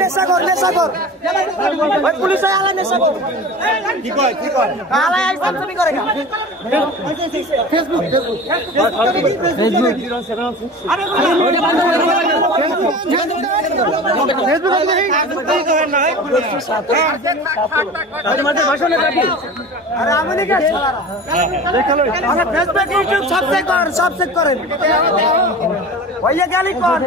নেশাগর নেশাগর ওই পুলিশ আলা নেশাগর কি কয় আলা আইসন তুমি করে ফেসবুক सब करें भैया गाली कौन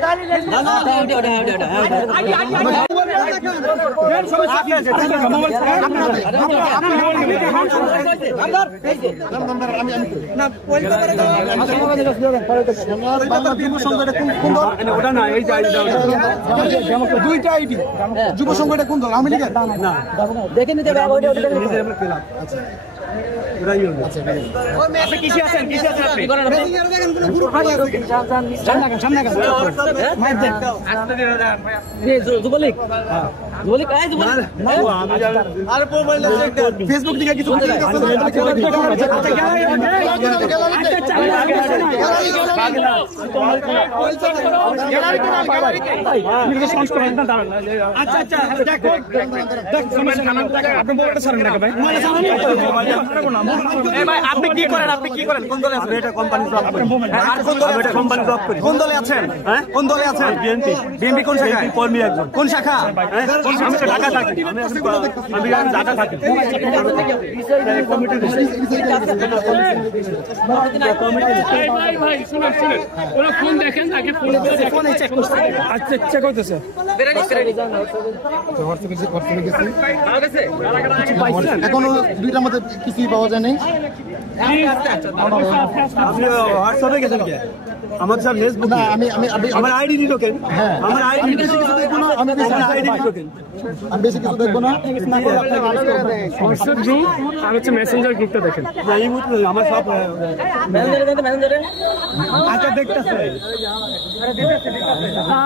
দুইটা আইডি যুব সংগঠন কোন দল আওয়ামী লীগের না দেখে নিতে হবে আপনি কিসে আছেন আপনি সামনে ফেসবুক থেকে কিছু আপনি কি করেন কোন দলে আছেন এটা কোম্পানি জব কোন দলে আছেন কোন দলে আছেন বিএনপি কোন শাখা কর্মী একজন কোন শাখা আমি তো ঢাকা থাকি আমি ঢাকা থাকি ভাই শুনুন ওরা ফোন দেখেন আগে ফোন চেক করছে আচ্ছা চেক করতেছে এখনো দুইটার মধ্যে কিছুই পাওয়া যায় নাই হোয়াটসঅ্যাপে গেছেন কি আমার সব ফেসবুক না আমি আমার আইডি দিলো কেন আমার আইডি বেশি কিছু দেখবো না আমি আইডি দিলো কেন আমি বেশি কিছু দেখবো না হোয়াটসঅ্যাপ গ্রুপ আর হচ্ছে মেসেঞ্জার গ্রুপটা দেখেন না এই মুহূর্তে আমার সব মেসেঞ্জারে আচ্ছা দেখতেছে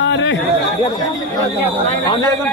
আরে আমরা এখন